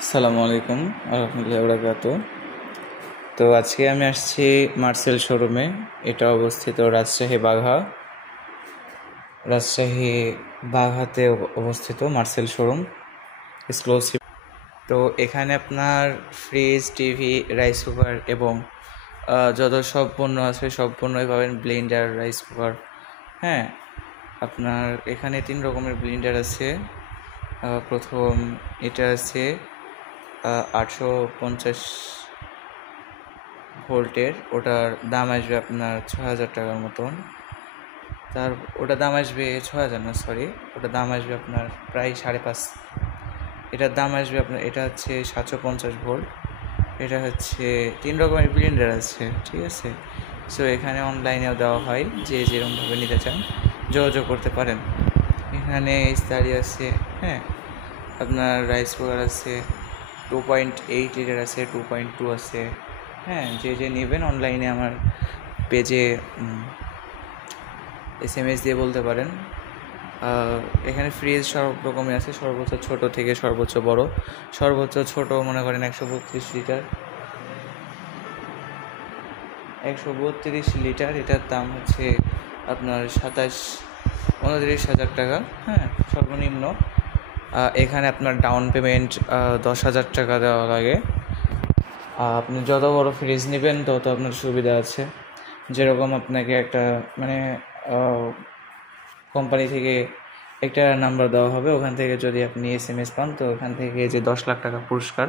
আসসালামু আলাইকুম রহমতুল্লাহি ওয়া বারাকাতুহু। তো আজকে আমি আসছি মার্সেল শোরুমে। এটা অবস্থিত রাজশাহী বাঘাতে অবস্থিত মার্সেল শোরুম এক্সক্লুসিভ। তো এখানে আপনার ফ্রিজ, টিভি, রাইস কুকার এবং যত সব পণ্য আছে সব পণ্যই পাবেন। ব্লেন্ডার, রাইস কুকার, হ্যাঁ। আপনার এখানে 3 রকমের ব্লেন্ডার আছে। প্রথম এটা আছে 850 ভোল্টের, ওটার দাম আসবে আপনার 6,000 টাকার মতন। ওটার দাম আসবে 6,000 না, সরি, ওটার দাম আসবে আপনার প্রায় 5.5। এটার দাম আসবে আপনার, এটা হচ্ছে 750 ভোল্ট। এটা হচ্ছে 3 রকমের ব্লেন্ডার আছে, ঠিক আছে। সো এখানে অনলাইনেও দেওয়া হয়, যে যেরকমভাবে নিতে চান যোগাযোগ করতে পারেন। এখানে ইস্তারি আছে, হ্যাঁ। আপনার রাইস কুকার আছে 2.8 লিটার আছে, 2.2 আছে, হ্যাঁ। যে নেবেন অনলাইনে আমার পেজে SMS দিয়ে বলতে পারেন। এখানে ফ্রিজ সব রকমই আছে, সর্বোচ্চ ছোট থেকে সর্বোচ্চ বড়। সর্বোচ্চ ছোট মনে করেন 132 লিটার, 132 লিটার। এটার দাম হচ্ছে আপনার 29-30 হাজার টাকা, হ্যাঁ, সর্বনিম্ন। এখানে আপনার ডাউন পেমেন্ট 10,000 টাকা দেওয়া লাগে। আপনি যত বড় ফ্রিজ নেবেন তত আপনার সুবিধা আছে। যেরকম আপনাকে একটা কোম্পানি থেকে একটা নাম্বার দেওয়া হবে, ওখান থেকে যদি আপনি SMS পান তো ওখান থেকে যে 10 লাখ টাকা পুরস্কার